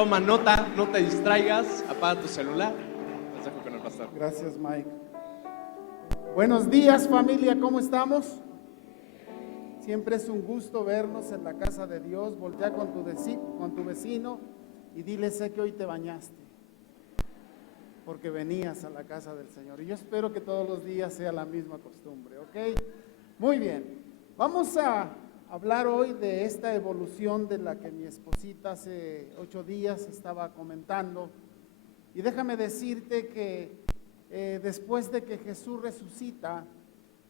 toma nota, no te distraigas, apaga tu celular. Los dejo con el pastor. Gracias, Mike. Buenos días, familia, ¿cómo estamos? Siempre es un gusto vernos en la casa de Dios. Voltea con tu vecino y dile: sé que hoy te bañaste, porque venías a la casa del Señor. Y yo espero que todos los días sea la misma costumbre, ¿ok? Muy bien, vamos a hablar hoy de esta evolución de la que mi esposita hace 8 días estaba comentando. Y déjame decirte que después de que Jesús resucita,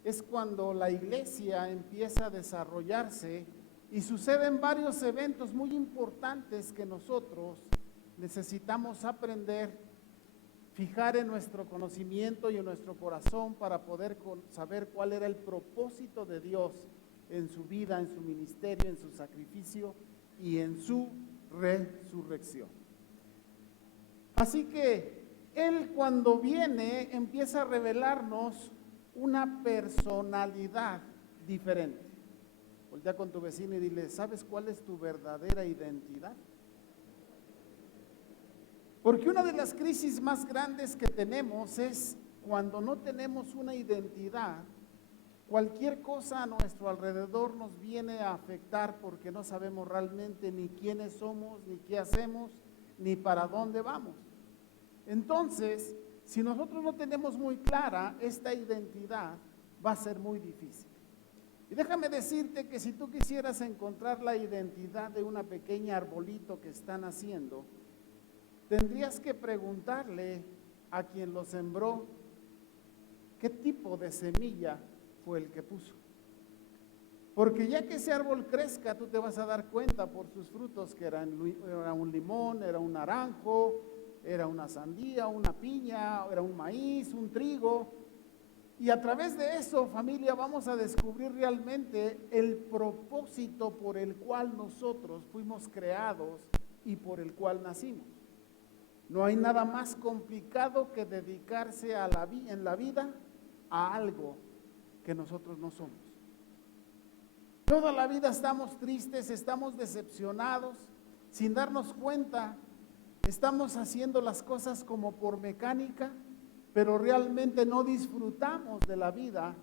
es cuando la iglesia empieza a desarrollarse y suceden varios eventos muy importantes que nosotros necesitamos aprender, fijar en nuestro conocimiento y en nuestro corazón para poder saber cuál era el propósito de Dios en su vida, en su ministerio, en su sacrificio y en su resurrección. Así que Él, cuando viene, empieza a revelarnos una personalidad diferente. Voltea con tu vecino y dile: ¿sabes cuál es tu verdadera identidad? Porque una de las crisis más grandes que tenemos es cuando no tenemos una identidad. Cualquier cosa a nuestro alrededor nos viene a afectar porque no sabemos realmente ni quiénes somos, ni qué hacemos, ni para dónde vamos. Entonces, si nosotros no tenemos muy clara esta identidad, va a ser muy difícil. Y déjame decirte que si tú quisieras encontrar la identidad de una pequeña arbolito que están haciendo, tendrías que preguntarle a quien lo sembró qué tipo de semilla fue el que puso. Porque ya que ese árbol crezca, tú te vas a dar cuenta por sus frutos que era un limón, era un naranjo, era una sandía, una piña, era un maíz, un trigo. Y a través de eso, familia, vamos a descubrir realmente el propósito por el cual nosotros fuimos creados y por el cual nacimos. No hay nada más complicado que dedicarse en la vida a algo que nosotros no somos. Toda la vida estamos tristes, estamos decepcionados, sin darnos cuenta. Estamos haciendo las cosas como por mecánica, pero realmente no disfrutamos de la vida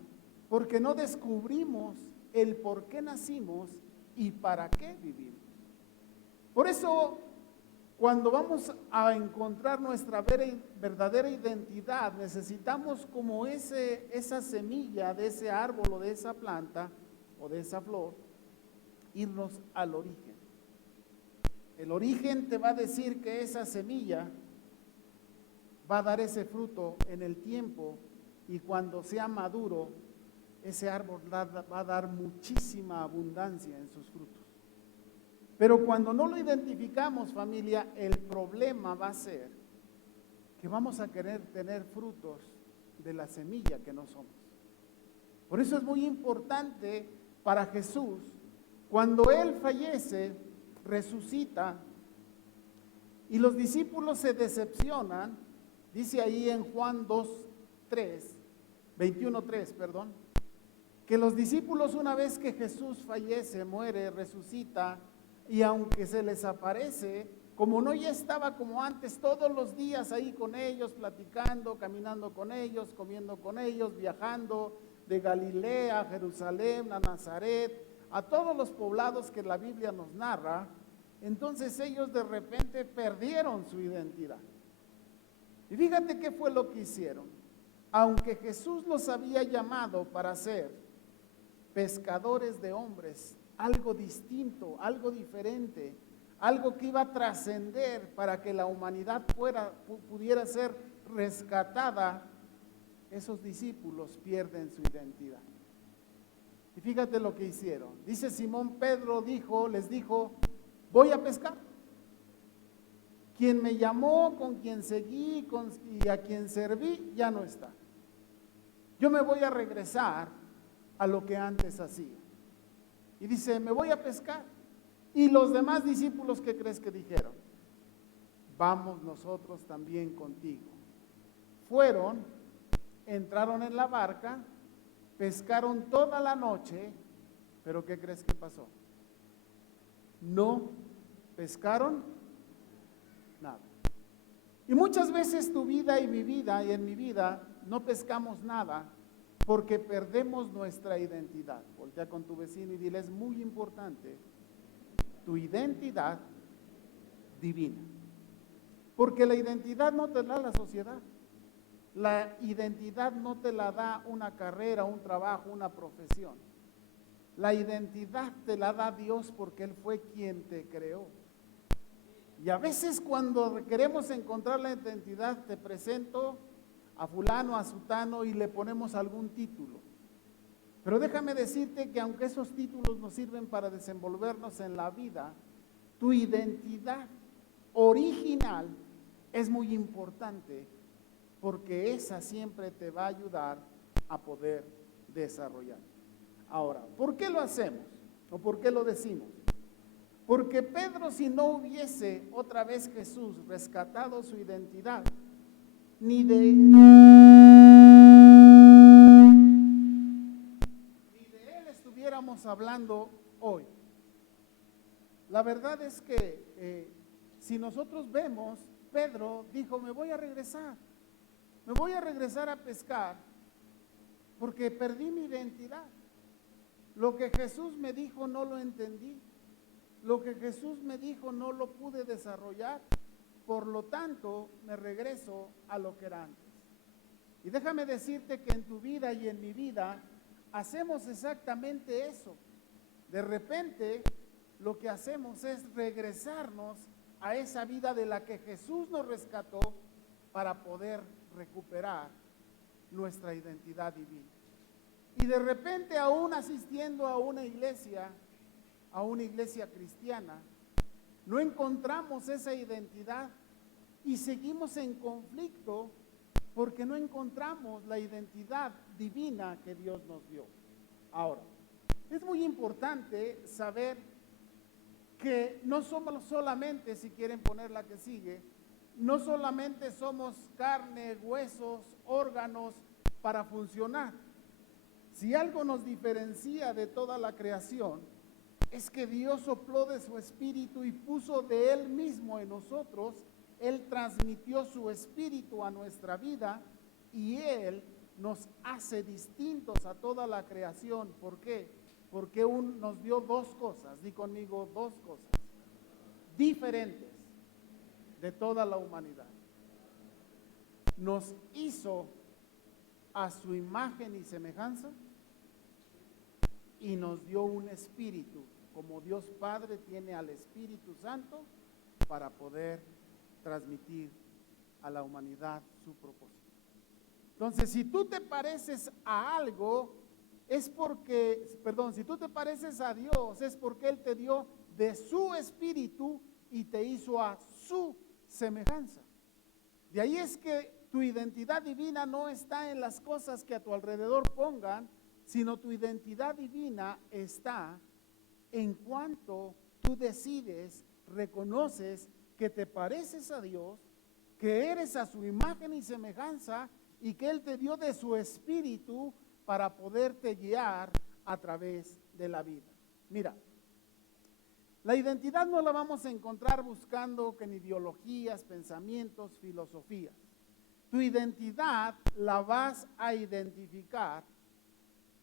porque no descubrimos el por qué nacimos y para qué vivimos. Por eso, cuando vamos a encontrar nuestra verdadera identidad, necesitamos como esa semilla de ese árbol o de esa planta o de esa flor, irnos al origen. El origen te va a decir que esa semilla va a dar ese fruto en el tiempo, y cuando sea maduro, ese árbol va a dar muchísima abundancia en sus frutos. Pero cuando no lo identificamos, familia, el problema va a ser que vamos a querer tener frutos de la semilla que no somos. Por eso es muy importante para Jesús, cuando Él fallece, resucita, y los discípulos se decepcionan. Dice ahí en Juan 21:3, que los discípulos, una vez que Jesús fallece, muere, resucita, y aunque se les aparece, como no ya estaba como antes, todos los días ahí con ellos, platicando, caminando con ellos, comiendo con ellos, viajando de Galilea a Jerusalén, a Nazaret, a todos los poblados que la Biblia nos narra, entonces ellos de repente perdieron su identidad. Y fíjate qué fue lo que hicieron. Aunque Jesús los había llamado para ser pescadores de hombres, algo distinto, algo diferente, algo que iba a trascender para que la humanidad pudiera ser rescatada, esos discípulos pierden su identidad. Y fíjate lo que hicieron. Dice Simón Pedro les dijo: voy a pescar. Quien me llamó, con quien seguí y a quien serví, ya no está. Yo me voy a regresar a lo que antes hacía. Y dice: me voy a pescar. Y los demás discípulos, ¿qué crees que dijeron? Vamos nosotros también contigo. Fueron, entraron en la barca, pescaron toda la noche, pero ¿qué crees que pasó? No pescaron Y muchas veces tu vida y mi vida y en mi vida no pescamos nada porque perdemos nuestra identidad. Voltea con tu vecino y dile, es muy importante tu identidad divina. Porque la identidad no te da la sociedad. La identidad no te la da una carrera, un trabajo, una profesión. La identidad te la da Dios porque Él fue quien te creó. Y a veces cuando queremos encontrar la identidad, te presento a fulano, a sutano y le ponemos algún título. Pero déjame decirte que aunque esos títulos nos sirven para desenvolvernos en la vida, tu identidad original es muy importante porque esa siempre te va a ayudar a poder desarrollar. Ahora, ¿por qué lo hacemos? ¿O por qué lo decimos? Porque Pedro, si no hubiese otra vez Jesús rescatado su identidad, ni de él estuviéramos hablando hoy. La verdad es que si nosotros vemos, Pedro dijo, me voy a regresar a pescar porque perdí mi identidad. Lo que Jesús me dijo no lo entendí. Lo que Jesús me dijo no lo pude desarrollar, por lo tanto me regreso a lo que era antes. Y déjame decirte que en tu vida y en mi vida hacemos exactamente eso. De repente lo que hacemos es regresarnos a esa vida de la que Jesús nos rescató para poder recuperar nuestra identidad divina. Y de repente aún asistiendo a una iglesia cristiana, no encontramos esa identidad y seguimos en conflicto porque no encontramos la identidad divina que Dios nos dio. Ahora, es muy importante saber que no somos solamente, si quieren poner la que sigue, no solamente somos carne, huesos, órganos para funcionar. Si algo nos diferencia de toda la creación, es que Dios sopló de su espíritu y puso de Él mismo en nosotros. Él transmitió su espíritu a nuestra vida y Él nos hace distintos a toda la creación. ¿Por qué? Porque nos dio dos cosas, di conmigo, dos cosas diferentes de toda la humanidad. Nos hizo a su imagen y semejanza y nos dio un espíritu, como Dios Padre tiene al Espíritu Santo para poder transmitir a la humanidad su propósito. Entonces, si tú te pareces a algo, si tú te pareces a Dios, es porque Él te dio de su espíritu y te hizo a su semejanza. De ahí es que tu identidad divina no está en las cosas que a tu alrededor pongan, sino tu identidad divina está en cuanto tú decides, reconoces que te pareces a Dios, que eres a su imagen y semejanza y que Él te dio de su espíritu para poderte guiar a través de la vida. Mira, la identidad no la vamos a encontrar buscando que en ideologías, pensamientos, filosofías. Tu identidad la vas a identificar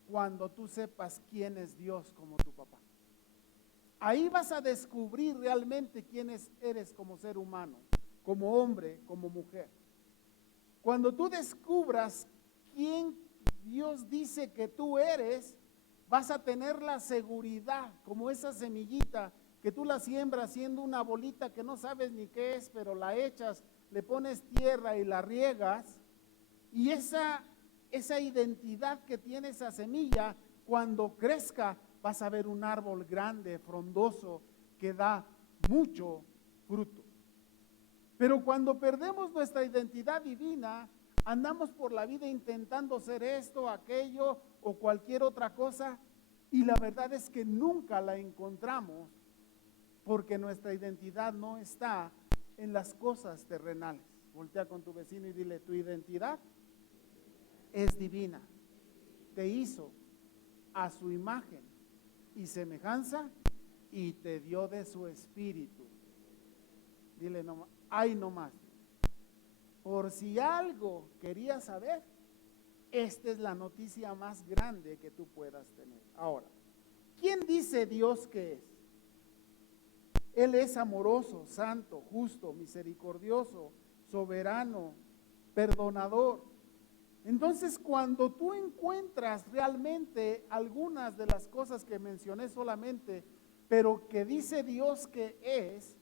cuando tú sepas quién es Dios como tu papá. Ahí vas a descubrir realmente quién eres como ser humano, como hombre, como mujer. Cuando tú descubras quién Dios dice que tú eres, vas a tener la seguridad, como esa semillita que tú la siembras siendo una bolita que no sabes ni qué es, pero la echas, le pones tierra y la riegas, y esa identidad que tiene esa semilla, cuando crezca, vas a ver un árbol grande, frondoso, que da mucho fruto. Pero cuando perdemos nuestra identidad divina, andamos por la vida intentando ser esto, aquello o cualquier otra cosa, y la verdad es que nunca la encontramos porque nuestra identidad no está en las cosas terrenales. Voltea con tu vecino y dile, tu identidad es divina. Te hizo a su imagen y semejanza y te dio de su espíritu. Dile nomás, ay nomás. por si algo querías saber, esta es la noticia más grande que tú puedas tener. Ahora, ¿quién dice Dios que es? Él es amoroso, santo, justo, misericordioso, soberano, perdonador. Entonces, cuando tú encuentras realmente algunas de las cosas que mencioné solamente, pero que dice Dios que es,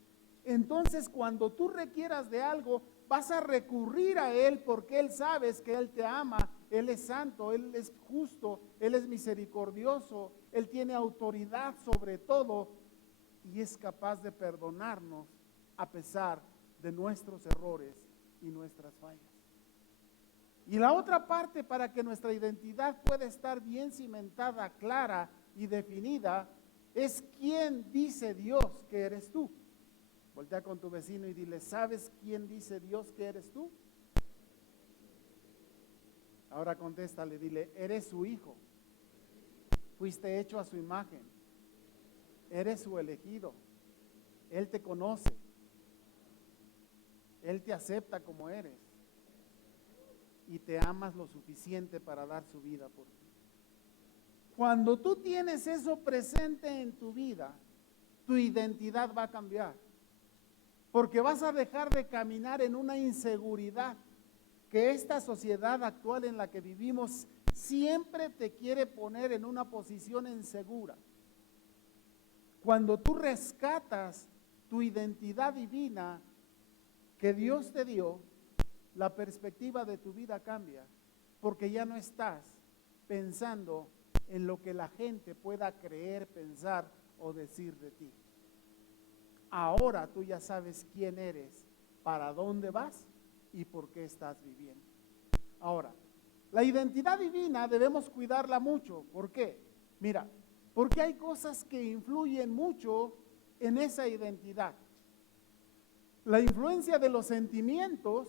entonces cuando tú requieras de algo, vas a recurrir a Él porque Él sabes que Él te ama, Él es santo, Él es justo, Él es misericordioso, Él tiene autoridad sobre todo y es capaz de perdonarnos a pesar de nuestros errores y nuestras fallas. Y la otra parte para que nuestra identidad pueda estar bien cimentada, clara y definida, es quién dice Dios que eres tú. Voltea con tu vecino y dile, ¿sabes quién dice Dios que eres tú? Ahora contéstale, dile, eres su hijo, fuiste hecho a su imagen, eres su elegido, Él te conoce, Él te acepta como eres y te amas lo suficiente para dar su vida por ti. Cuando tú tienes eso presente en tu vida, tu identidad va a cambiar, porque vas a dejar de caminar en una inseguridad que esta sociedad actual en la que vivimos siempre te quiere poner en una posición insegura. Cuando tú rescatas tu identidad divina que Dios te dio, la perspectiva de tu vida cambia, porque ya no estás pensando en lo que la gente pueda creer, pensar o decir de ti. Ahora tú ya sabes quién eres, para dónde vas y por qué estás viviendo. Ahora, la identidad divina debemos cuidarla mucho. ¿Por qué? Mira, porque hay cosas que influyen mucho en esa identidad. La influencia de los sentimientos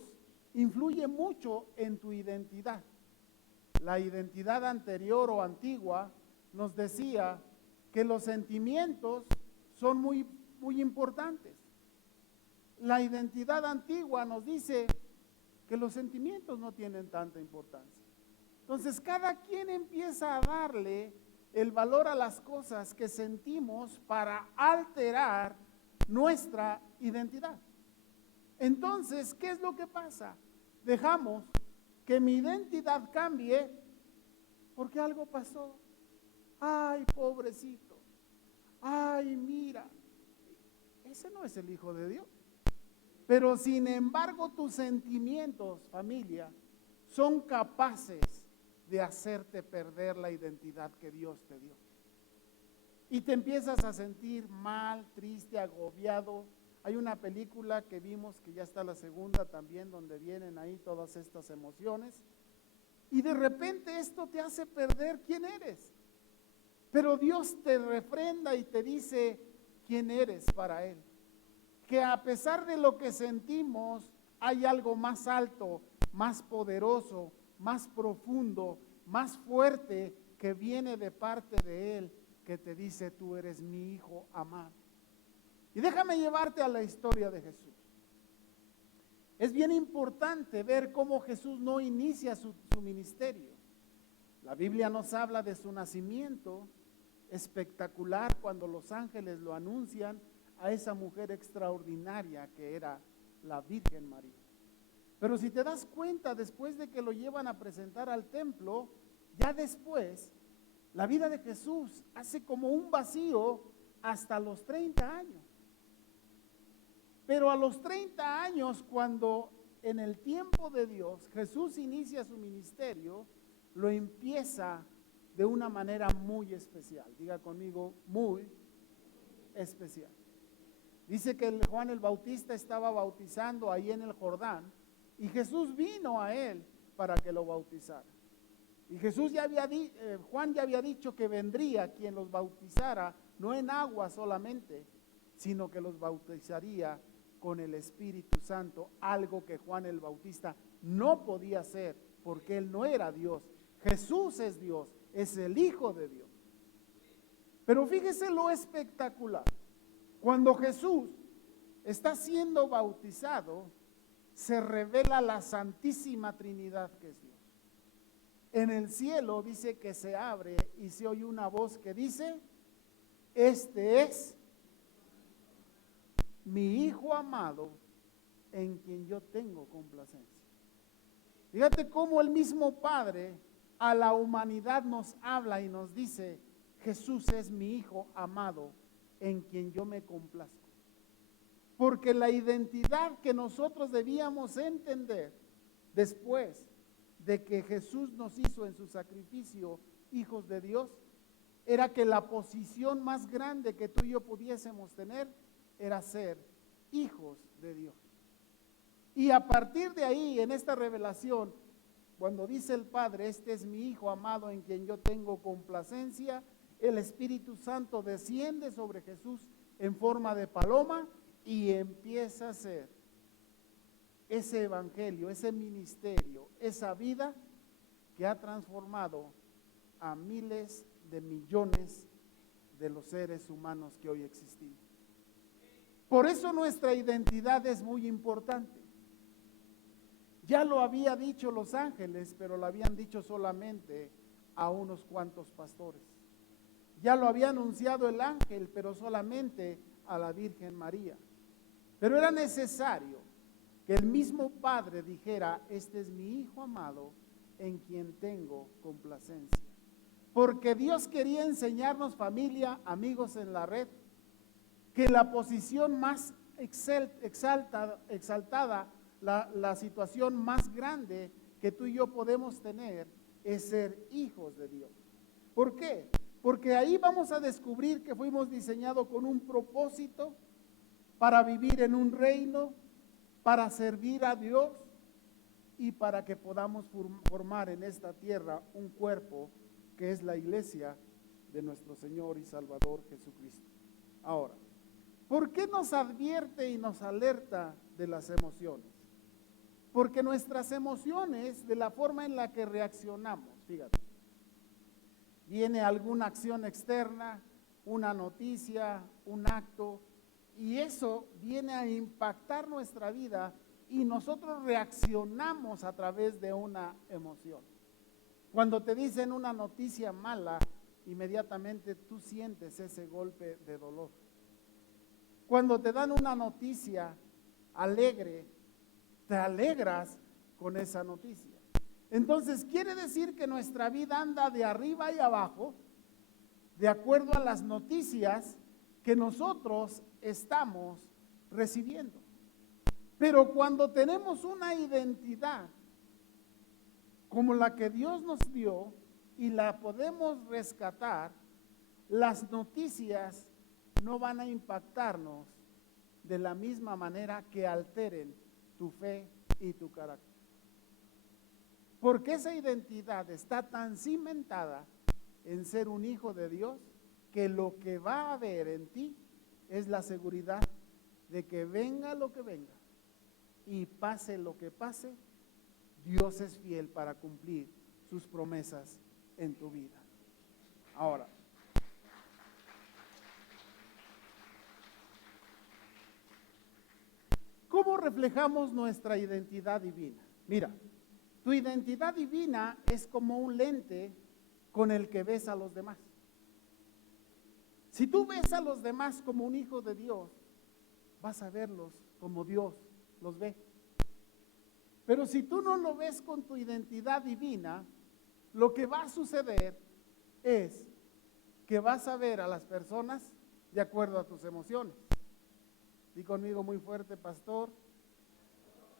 influye mucho en tu identidad. La identidad anterior o antigua nos decía que los sentimientos son muy importantes. La identidad antigua nos dice que los sentimientos no tienen tanta importancia. Entonces, cada quien empieza a darle el valor a las cosas que sentimos para alterar nuestra identidad. Entonces, ¿qué es lo que pasa? Dejamos que mi identidad cambie porque algo pasó. Ay, pobrecito. Ay, mira. Ese no es el Hijo de Dios. Pero sin embargo, tus sentimientos, familia, son capaces de hacerte perder la identidad que Dios te dio. Y te empiezas a sentir mal, triste, agobiado. Hay una película que vimos, que ya está la segunda también, donde vienen ahí todas estas emociones. Y de repente esto te hace perder quién eres. Pero Dios te refrenda y te dice quién eres para Él. Que a pesar de lo que sentimos, hay algo más alto, más poderoso, más profundo, más fuerte que viene de parte de Él, que te dice, tú eres mi hijo amado. Y déjame llevarte a la historia de Jesús. Es bien importante ver cómo Jesús no inicia su ministerio. La Biblia nos habla de su nacimiento espectacular cuando los ángeles lo anuncian a esa mujer extraordinaria que era la Virgen María. Pero si te das cuenta, después de que lo llevan a presentar al templo, ya después, la vida de Jesús hace como un vacío hasta los 30 años. Pero a los 30 años, cuando en el tiempo de Dios Jesús inicia su ministerio, lo empieza de una manera muy especial. Diga conmigo, muy especial. Dice que Juan el Bautista estaba bautizando ahí en el Jordán y Jesús vino a él para que lo bautizara. Y Juan ya había dicho que vendría quien los bautizara, no en agua solamente, sino que los bautizaría con el Espíritu Santo, algo que Juan el Bautista no podía hacer porque él no era Dios. Jesús es Dios, es el Hijo de Dios. Pero fíjese lo espectacular. Cuando Jesús está siendo bautizado, se revela la Santísima Trinidad que es Dios. En el cielo dice que se abre y se oye una voz que dice, este es mi Hijo amado en quien yo tengo complacencia. Fíjate cómo el mismo Padre a la humanidad nos habla y nos dice, Jesús es mi Hijo amado en quien yo me complazco. Porque la identidad que nosotros debíamos entender después de que Jesús nos hizo en su sacrificio hijos de Dios, era que la posición más grande que tú y yo pudiésemos tener era ser hijos de Dios. Y a partir de ahí, en esta revelación, cuando dice el Padre, este es mi Hijo amado en quien yo tengo complacencia, el Espíritu Santo desciende sobre Jesús en forma de paloma y empieza a ser ese evangelio, ese ministerio, esa vida que ha transformado a miles de millones de los seres humanos que hoy existimos. Por eso nuestra identidad es muy importante. Ya lo había dicho los ángeles, pero lo habían dicho solamente a unos cuantos pastores. Ya lo había anunciado el ángel, pero solamente a la Virgen María. Pero era necesario que el mismo Padre dijera, este es mi Hijo amado en quien tengo complacencia. Porque Dios quería enseñarnos, familia, amigos en la red, que la posición más exaltada, la situación más grande que tú y yo podemos tener es ser hijos de Dios. ¿Por qué? Porque ahí vamos a descubrir que fuimos diseñados con un propósito para vivir en un reino, para servir a Dios y para que podamos formar en esta tierra un cuerpo que es la iglesia de nuestro Señor y Salvador Jesucristo. Ahora, ¿por qué nos advierte y nos alerta de las emociones? Porque nuestras emociones, de la forma en la que reaccionamos, fíjate, viene alguna acción externa, una noticia, un acto, y eso viene a impactar nuestra vida y nosotros reaccionamos a través de una emoción. Cuando te dicen una noticia mala, inmediatamente tú sientes ese golpe de dolor. Cuando te dan una noticia alegre, te alegras con esa noticia. Entonces quiere decir que nuestra vida anda de arriba y abajo, de acuerdo a las noticias que nosotros estamos recibiendo. Pero cuando tenemos una identidad como la que Dios nos dio y la podemos rescatar, las noticias no van a impactarnos de la misma manera que alteren tu fe y tu carácter. Porque esa identidad está tan cimentada en ser un hijo de Dios que lo que va a haber en ti es la seguridad de que venga lo que venga y pase lo que pase, Dios es fiel para cumplir sus promesas en tu vida. Ahora, ¿cómo reflejamos nuestra identidad divina? Mira, tu identidad divina es como un lente con el que ves a los demás. Si tú ves a los demás como un hijo de Dios, vas a verlos como Dios los ve. Pero si tú no lo ves con tu identidad divina, lo que va a suceder es que vas a ver a las personas de acuerdo a tus emociones. Di conmigo muy fuerte, pastor,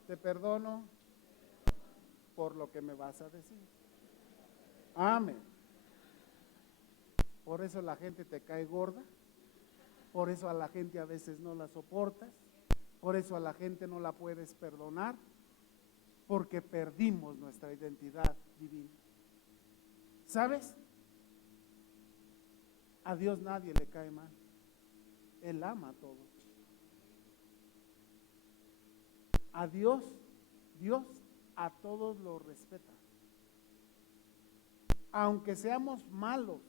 te perdono por lo que me vas a decir. Amén. Por eso la gente te cae gorda, por eso a la gente a veces no la soportas, por eso a la gente no la puedes perdonar, porque perdimos nuestra identidad divina. ¿Sabes? A Dios nadie le cae mal. Él ama a todos. A Dios a todos lo respeta. Aunque seamos malos,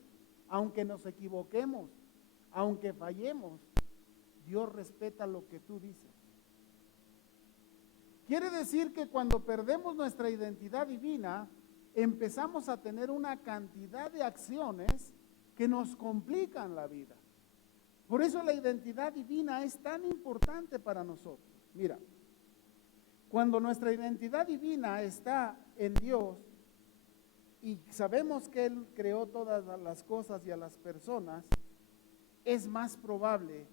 aunque nos equivoquemos, aunque fallemos, Dios respeta lo que tú dices. Quiere decir que cuando perdemos nuestra identidad divina, empezamos a tener una cantidad de acciones que nos complican la vida. Por eso la identidad divina es tan importante para nosotros. Mira, cuando nuestra identidad divina está en Dios y sabemos que Él creó todas las cosas y a las personas, es más probable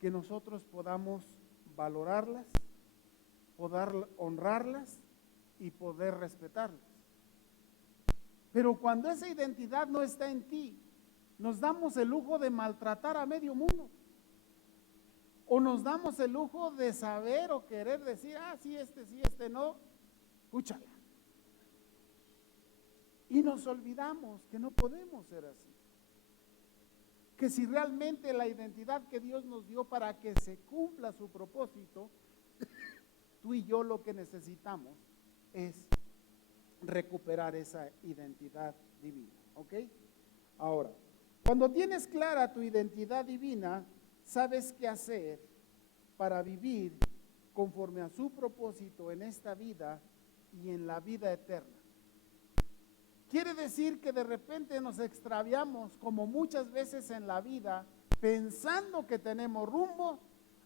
que nosotros podamos valorarlas, poder honrarlas y poder respetarlas. Pero cuando esa identidad no está en ti, nos damos el lujo de maltratar a medio mundo. O nos damos el lujo de saber o querer decir, sí, este no, escúchala. Y nos olvidamos que no podemos ser así. Que si realmente la identidad que Dios nos dio para que se cumpla su propósito, tú y yo lo que necesitamos es recuperar esa identidad divina, ¿ok? Ahora, cuando tienes clara tu identidad divina, sabes qué hacer para vivir conforme a su propósito en esta vida y en la vida eterna. Quiere decir que de repente nos extraviamos, como muchas veces en la vida, pensando que tenemos rumbo,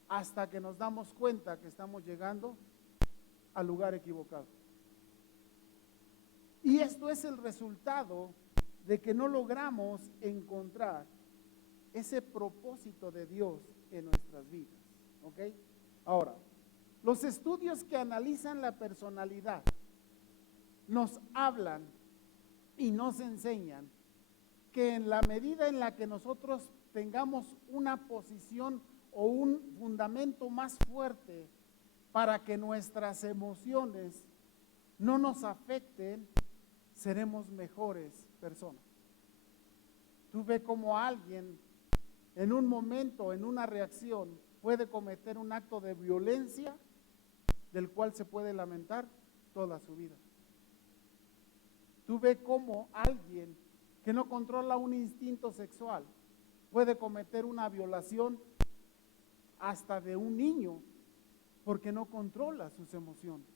hasta que nos damos cuenta que estamos llegando al lugar equivocado. Y esto es el resultado de que no logramos encontrar ese propósito de Dios en nuestras vidas. ¿Ok? Ahora, los estudios que analizan la personalidad nos hablan y nos enseñan que en la medida en la que nosotros tengamos una posición o un fundamento más fuerte para que nuestras emociones no nos afecten, seremos mejores personas. Tú ves como alguien en un momento, en una reacción, puede cometer un acto de violencia del cual se puede lamentar toda su vida. Tú ves como alguien que no controla un instinto sexual puede cometer una violación hasta de un niño porque no controla sus emociones.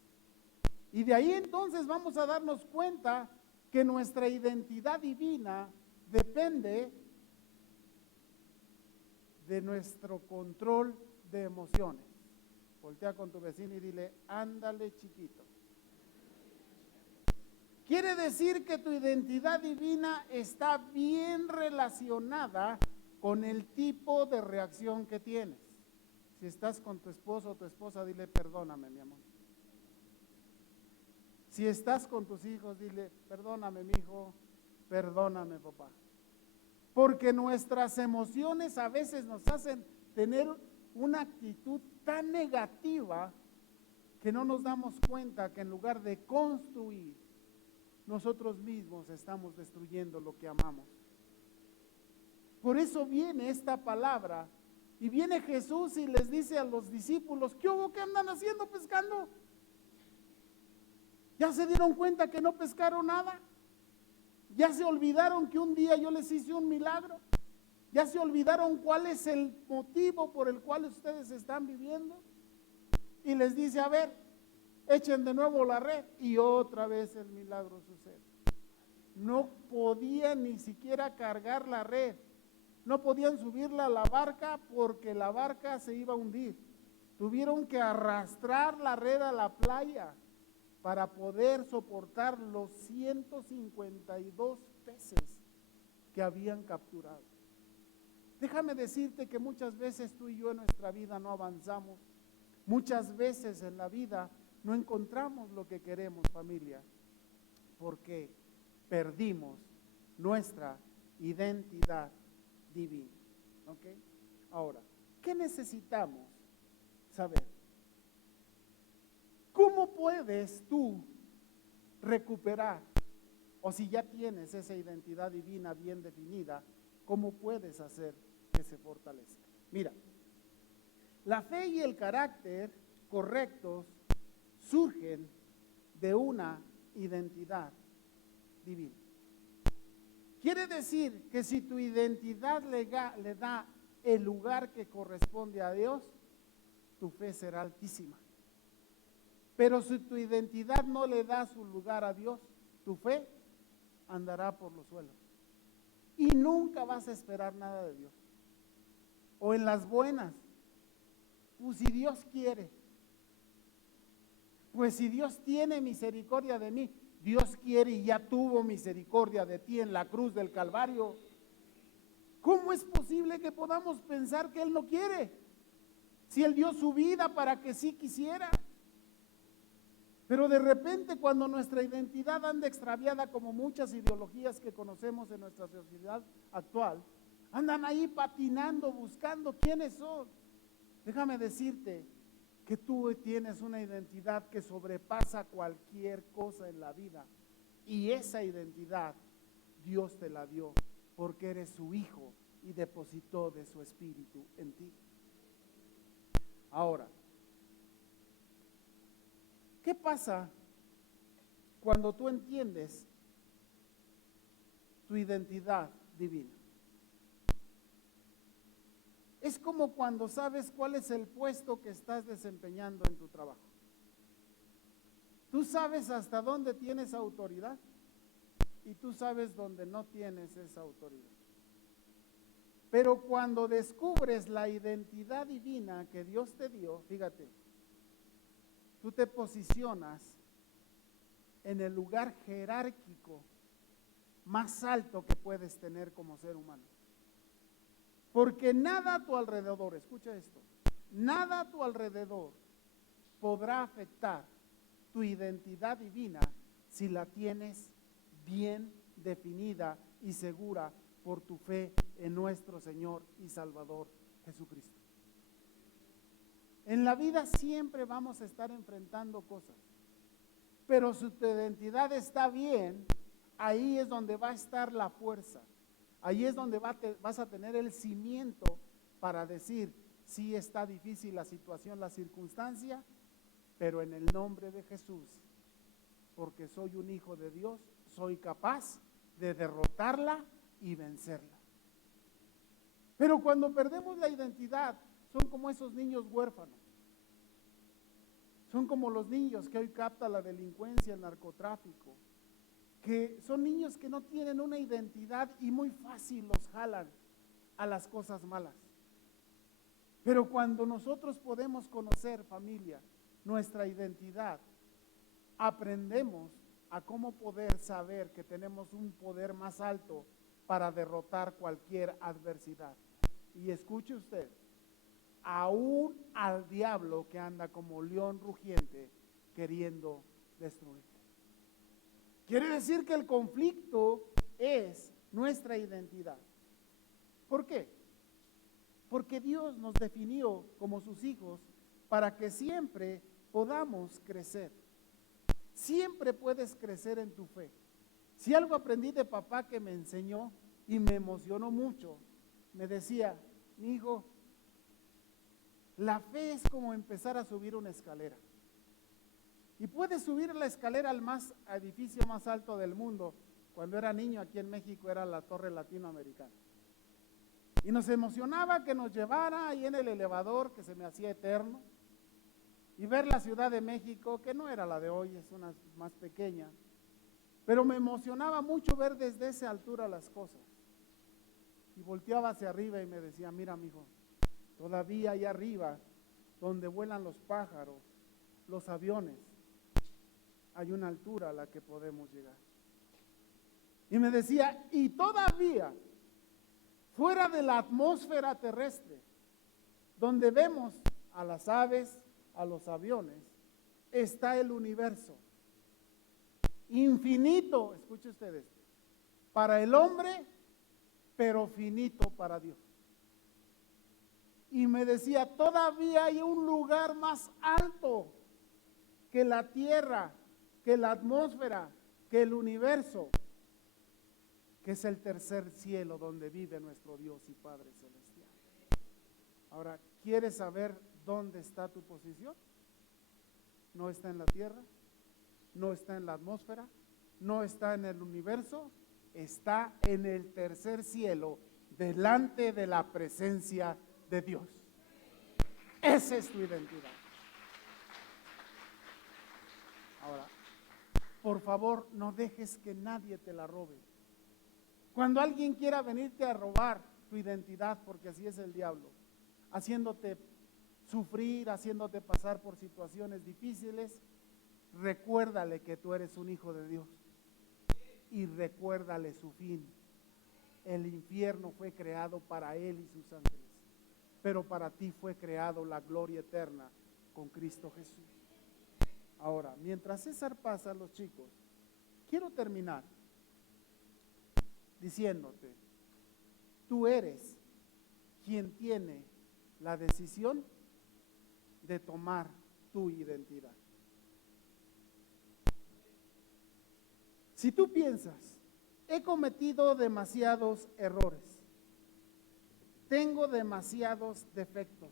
Y de ahí entonces vamos a darnos cuenta que nuestra identidad divina depende de nuestro control de emociones. Voltea con tu vecino y dile, ándale chiquito. Quiere decir que tu identidad divina está bien relacionada con el tipo de reacción que tienes. Si estás con tu esposo o tu esposa, dile, perdóname, mi amor. Si estás con tus hijos, dile, perdóname, mi hijo, perdóname, papá. Porque nuestras emociones a veces nos hacen tener una actitud tan negativa que no nos damos cuenta que en lugar de construir, nosotros mismos estamos destruyendo lo que amamos. Por eso viene esta palabra y viene Jesús y les dice a los discípulos, ¿qué hubo? ¿Qué andan haciendo pescando? ¿Ya se dieron cuenta que no pescaron nada? ¿Ya se olvidaron que un día yo les hice un milagro? ¿Ya se olvidaron cuál es el motivo por el cual ustedes están viviendo? Y les dice, a ver, echen de nuevo la red y otra vez el milagro sucede. No podían ni siquiera cargar la red, no podían subirla a la barca porque la barca se iba a hundir. Tuvieron que arrastrar la red a la playa para poder soportar los 152 peces que habían capturado. Déjame decirte que muchas veces tú y yo en nuestra vida no avanzamos. Muchas veces en la vida no encontramos lo que queremos, familia, porque perdimos nuestra identidad divina. ¿Ok? Ahora, ¿qué necesitamos saber? ¿Cómo puedes tú recuperar? O si ya tienes esa identidad divina bien definida, ¿cómo puedes hacer que se fortalezca? Mira, la fe y el carácter correctos surgen de una identidad divina. Quiere decir que si tu identidad le da el lugar que corresponde a Dios, tu fe será altísima. Pero si tu identidad no le da su lugar a Dios, tu fe andará por los suelos. Y nunca vas a esperar nada de Dios. O en las buenas, pues si Dios quiere, pues si Dios tiene misericordia de mí, Dios quiere y ya tuvo misericordia de ti en la cruz del Calvario. ¿Cómo es posible que podamos pensar que Él no quiere? Si Él dio su vida para que sí quisiera. Pero de repente cuando nuestra identidad anda extraviada, como muchas ideologías que conocemos en nuestra sociedad actual, andan ahí patinando, buscando quiénes son. Déjame decirte que tú tienes una identidad que sobrepasa cualquier cosa en la vida. Y esa identidad Dios te la dio porque eres su hijo y depositó de su espíritu en ti. Ahora, ¿qué pasa cuando tú entiendes tu identidad divina? Es como cuando sabes cuál es el puesto que estás desempeñando en tu trabajo. Tú sabes hasta dónde tienes autoridad y tú sabes dónde no tienes esa autoridad. Pero cuando descubres la identidad divina que Dios te dio, fíjate, tú te posicionas en el lugar jerárquico más alto que puedes tener como ser humano. Porque nada a tu alrededor, escucha esto, nada a tu alrededor podrá afectar tu identidad divina si la tienes bien definida y segura por tu fe en nuestro Señor y Salvador Jesucristo. En la vida siempre vamos a estar enfrentando cosas, pero si tu identidad está bien, ahí es donde va a estar la fuerza. Ahí es donde vas a tener el cimiento para decir, sí está difícil la situación, la circunstancia, pero en el nombre de Jesús, porque soy un hijo de Dios, soy capaz de derrotarla y vencerla. Pero cuando perdemos la identidad, son como esos niños huérfanos. Son como los niños que hoy capta la delincuencia, el narcotráfico, que son niños que no tienen una identidad y muy fácil los jalan a las cosas malas. Pero cuando nosotros podemos conocer, familia, nuestra identidad, aprendemos a cómo poder saber que tenemos un poder más alto para derrotar cualquier adversidad. Y escuche usted, aún al diablo que anda como león rugiente queriendo destruir. Quiere decir que el conflicto es nuestra identidad. ¿Por qué? Porque Dios nos definió como sus hijos para que siempre podamos crecer. Siempre puedes crecer en tu fe. Si algo aprendí de papá que me enseñó y me emocionó mucho, me decía, mi hijo, la fe es como empezar a subir una escalera. Y puedes subir la escalera al edificio más alto del mundo. Cuando era niño aquí en México era la Torre Latinoamericana. Y nos emocionaba que nos llevara ahí en el elevador, que se me hacía eterno, y ver la Ciudad de México, que no era la de hoy, es una más pequeña. Pero me emocionaba mucho ver desde esa altura las cosas. Y volteaba hacia arriba y me decía, mira, mijo, todavía allá arriba, donde vuelan los pájaros, los aviones, hay una altura a la que podemos llegar. Y me decía, y todavía, fuera de la atmósfera terrestre, donde vemos a las aves, a los aviones, está el universo. Infinito, escuchen ustedes, para el hombre, pero finito para Dios. Y me decía, todavía hay un lugar más alto que la tierra, que la atmósfera, que el universo, que es el tercer cielo donde vive nuestro Dios y Padre Celestial. Ahora, ¿quieres saber dónde está tu posición? No está en la tierra, no está en la atmósfera, no está en el universo, está en el tercer cielo, delante de la presencia de Dios. Esa es tu identidad. por favor, no dejes que nadie te la robe. Cuando alguien quiera venirte a robar tu identidad, porque así es el diablo, haciéndote sufrir, haciéndote pasar por situaciones difíciles, recuérdale que tú eres un hijo de Dios y recuérdale su fin. El infierno fue creado para él y sus ángeles, pero para ti fue creado la gloria eterna con Cristo Jesús. Ahora, mientras César pasa a los chicos, quiero terminar diciéndote, tú eres quien tiene la decisión de tomar tu identidad. Si tú piensas, he cometido demasiados errores, tengo demasiados defectos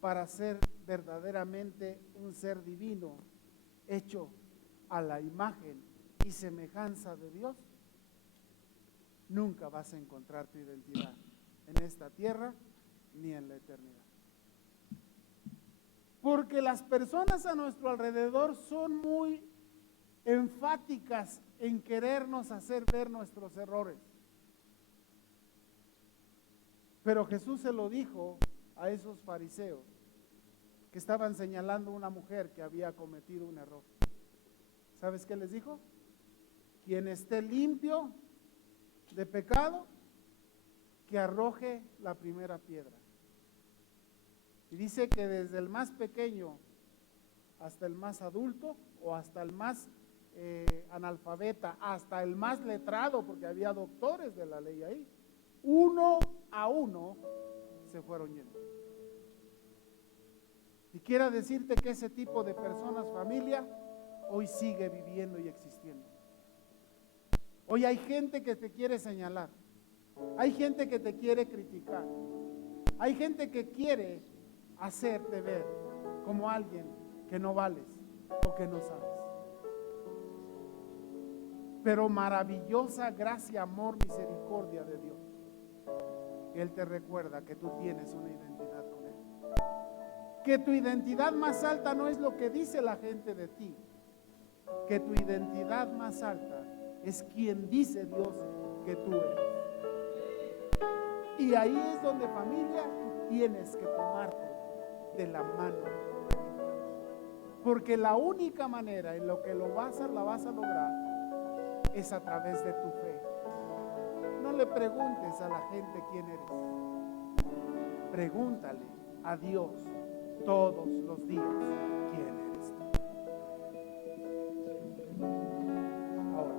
para ser verdaderamente un ser divino, hecho a la imagen y semejanza de Dios, nunca vas a encontrar tu identidad en esta tierra ni en la eternidad. Porque las personas a nuestro alrededor son muy enfáticas en querernos hacer ver nuestros errores. Pero Jesús se lo dijo a esos fariseos que estaban señalando a una mujer que había cometido un error. ¿Sabes qué les dijo? Quien esté limpio de pecado, que arroje la primera piedra. Y dice que desde el más pequeño hasta el más adulto, o hasta el más analfabeta, hasta el más letrado, porque había doctores de la ley ahí, uno a uno se fueron yendo. Y quiero decirte que ese tipo de personas, familia, hoy sigue viviendo y existiendo. Hoy hay gente que te quiere señalar, hay gente que te quiere criticar, hay gente que quiere hacerte ver como alguien que no vales o que no sabes. Pero maravillosa gracia, amor, misericordia de Dios, Él te recuerda que tú tienes una identidad con Él. Que tu identidad más alta no es lo que dice la gente de ti, que tu identidad más alta es quien dice Dios que tú eres. Y ahí es donde, familia, tú tienes que tomarte de la mano. Porque la única manera en lo que la vas a lograr es a través de tu fe. No le preguntes a la gente quién eres. Pregúntale a Dios todos los días quién eres tú. Ahora,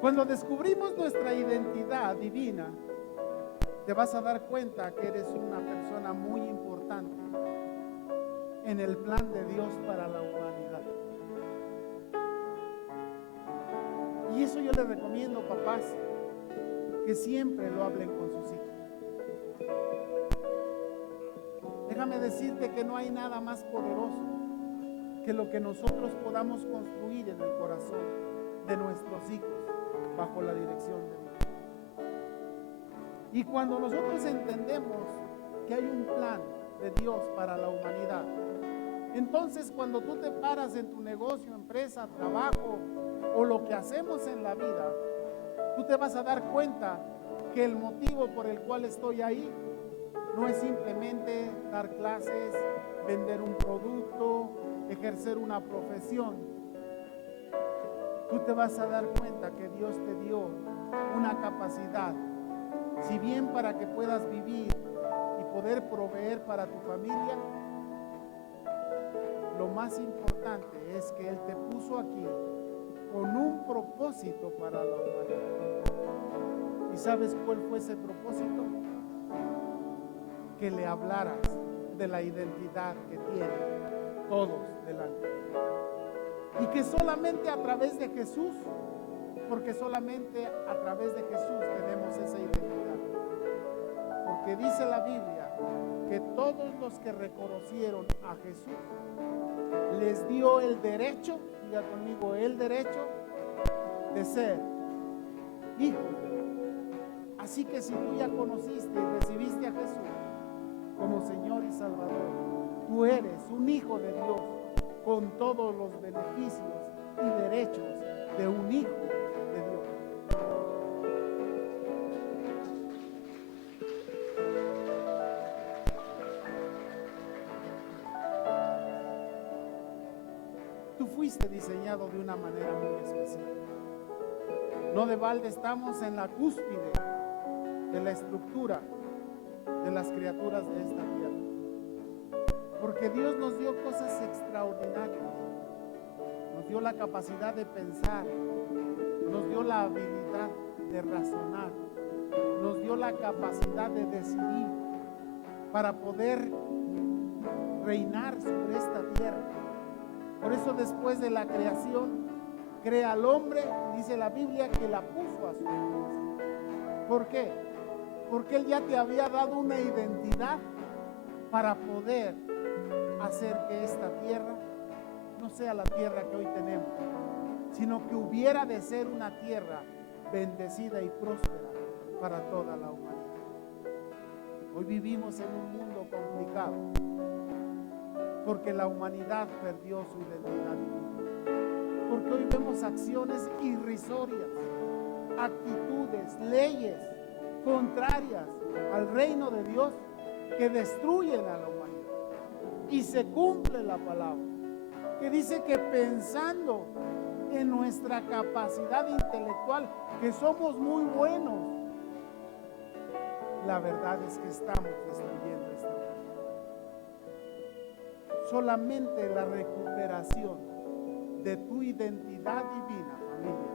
cuando descubrimos nuestra identidad divina, te vas a dar cuenta que eres una persona muy importante en el plan de Dios para la humanidad. Y eso yo les recomiendo, papás, que siempre lo hablen con sus hijos. Déjame decirte que no hay nada más poderoso que lo que nosotros podamos construir en el corazón de nuestros hijos bajo la dirección de Dios. Y cuando nosotros entendemos que hay un plan de Dios para la humanidad, entonces cuando tú te paras en tu negocio, empresa, trabajo o lo que hacemos en la vida, tú te vas a dar cuenta que el motivo por el cual estoy ahí no es simplemente dar clases, vender un producto, ejercer una profesión. Tú te vas a dar cuenta que Dios te dio una capacidad, si bien para que puedas vivir y poder proveer para tu familia, lo más importante es que Él te puso aquí con un propósito para la humanidad. ¿Y sabes cuál fue ese propósito? Que le hablaras de la identidad que tienen todos delante de Él. Y que solamente a través de Jesús, porque solamente a través de Jesús tenemos esa identidad. Porque dice la Biblia que todos los que reconocieron a Jesús les dio el derecho, diga conmigo, el derecho de ser hijos de Dios. Así que si tú ya conociste y recibiste a Jesús como Señor y Salvador, tú eres un hijo de Dios con todos los beneficios y derechos de un hijo de Dios. Tú fuiste diseñado de una manera muy especial. No de balde estamos en la cúspide de la estructura de las criaturas de esta tierra. Porque Dios nos dio cosas extraordinarias. Nos dio la capacidad de pensar, nos dio la habilidad de razonar, nos dio la capacidad de decidir para poder reinar sobre esta tierra. Por eso después de la creación, crea al hombre, dice la Biblia, que la puso a su imagen. ¿Por qué? Porque Él ya te había dado una identidad para poder hacer que esta tierra no sea la tierra que hoy tenemos, sino que hubiera de ser una tierra bendecida y próspera para toda la humanidad. Hoy vivimos en un mundo complicado porque la humanidad perdió su identidad divina. Porque hoy vemos acciones irrisorias, actitudes, leyes contrarias al reino de Dios que destruyen a la humanidad. Y se cumple la palabra que dice que pensando en nuestra capacidad intelectual, que somos muy buenos, la verdad es que estamos destruyendo esta humanidad. Solamente la recuperación de tu identidad divina, familia,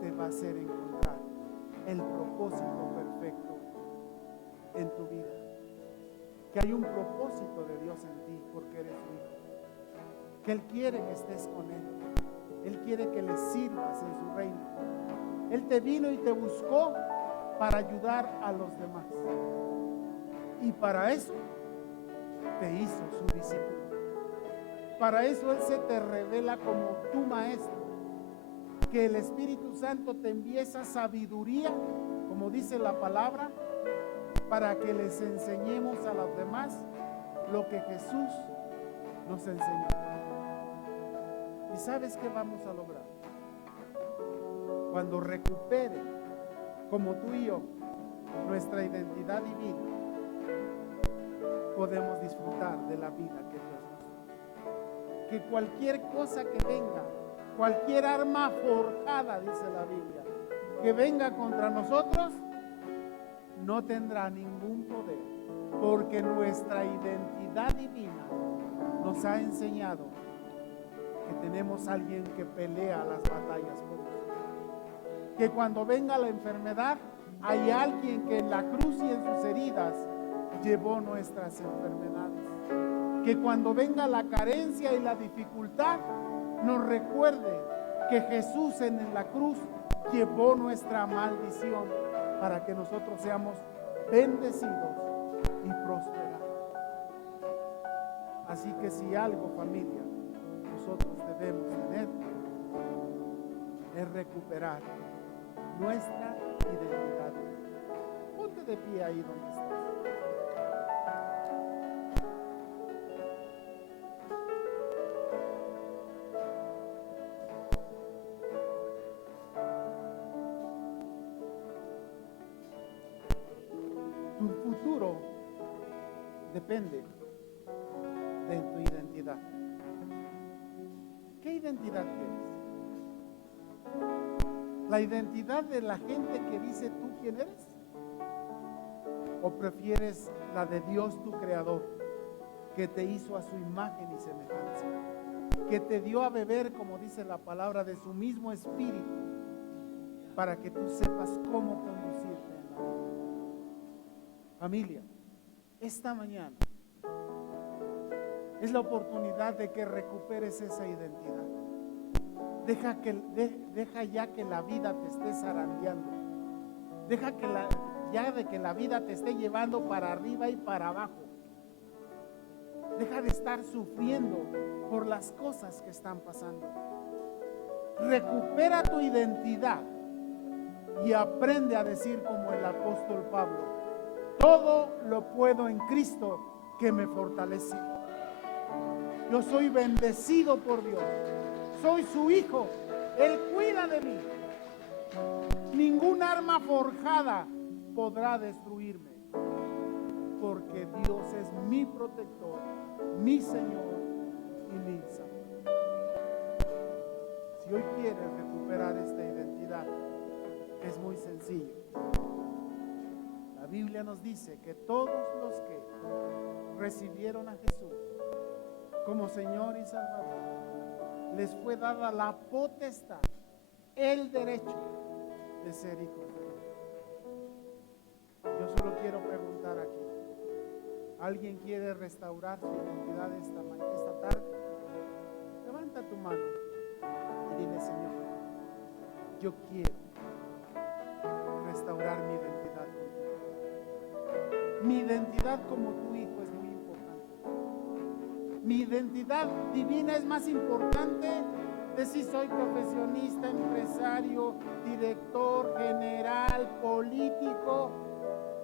te va a hacer encontrar el propósito perfecto en tu vida. Que hay un propósito de Dios en ti porque eres su hijo. Que Él quiere que estés con Él. Él quiere que le sirvas en su reino. Él te vino y te buscó para ayudar a los demás. Y para eso te hizo su discípulo. Para eso Él se te revela como tu maestro. Que el Espíritu Santo te envíe esa sabiduría, como dice la palabra, para que les enseñemos a los demás lo que Jesús nos enseñó. ¿Y sabes qué vamos a lograr? Cuando recupere, como tú y yo, nuestra identidad divina, podemos disfrutar de la vida que Dios nos da. Que cualquier cosa que venga, cualquier arma forjada, dice la Biblia, que venga contra nosotros, no tendrá ningún poder, porque nuestra identidad divina nos ha enseñado que tenemos a alguien que pelea las batallas por nosotros. Que cuando venga la enfermedad, hay alguien que en la cruz y en sus heridas llevó nuestras enfermedades. Que cuando venga la carencia y la dificultad, nos recuerde que Jesús en la cruz llevó nuestra maldición para que nosotros seamos bendecidos y prosperar. Así que si algo, familia, nosotros debemos tener es recuperar nuestra identidad. Ponte de pie ahí donde estás. Tu futuro depende de tu identidad. ¿Qué identidad quieres? ¿La identidad de la gente que dice tú quién eres? ¿O prefieres la de Dios tu creador, que te hizo a su imagen y semejanza, que te dio a beber, como dice la palabra, de su mismo espíritu, para que tú sepas cómo conducirte en la vida? Familia, esta mañana es la oportunidad de que recuperes esa identidad. Deja ya que la vida te esté zarandeando. Deja ya de que la vida te esté llevando para arriba y para abajo. Deja de estar sufriendo por las cosas que están pasando. Recupera tu identidad y aprende a decir como el apóstol Pablo: todo lo puedo en Cristo que me fortalece. Yo soy bendecido por Dios, soy su hijo, Él cuida de mí. Ningún arma forjada podrá destruirme, porque Dios es mi protector, mi Señor y mi Salvador. Si hoy quieres recuperar esta identidad, es muy sencillo. La Biblia nos dice que todos los que recibieron a Jesús como Señor y Salvador, les fue dada la potestad, el derecho de ser hijos de Dios. Yo solo quiero preguntar aquí: ¿alguien quiere restaurar su identidad esta tarde? Levanta tu mano y dile: Señor, yo quiero restaurar mi identidad contigo. Mi identidad como tu hijo es muy importante. Mi identidad divina es más importante de si soy profesionista, empresario, director, general, político.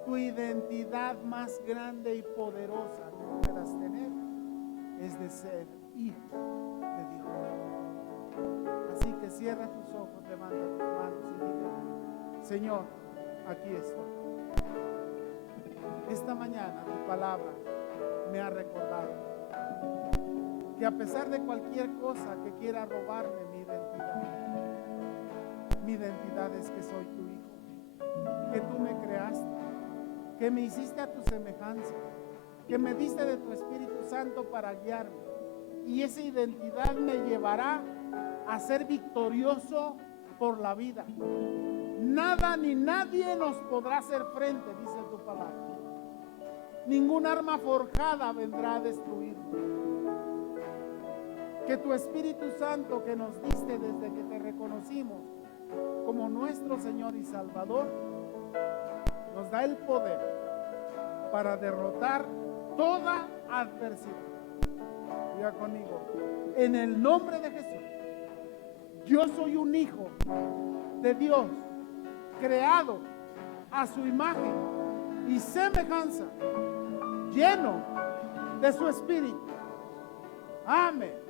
Tu identidad más grande y poderosa que puedas tener es de ser hijo de Dios. Así que cierra tus ojos, levanta tus manos y dile: Señor, aquí estoy. Esta mañana tu palabra me ha recordado que a pesar de cualquier cosa que quiera robarme mi identidad es que soy tu hijo, que tú me creaste, que me hiciste a tu semejanza, que me diste de tu Espíritu Santo para guiarme, y esa identidad me llevará a ser victorioso por la vida. Nada ni nadie nos podrá hacer frente, dice tu palabra. Ningún arma forjada vendrá a destruirnos. Que tu Espíritu Santo que nos diste desde que te reconocimos como nuestro Señor y Salvador, nos da el poder para derrotar toda adversidad. Diga conmigo: en el nombre de Jesús, yo soy un hijo de Dios, creado a su imagen y semejanza, lleno de su Espíritu. Amén.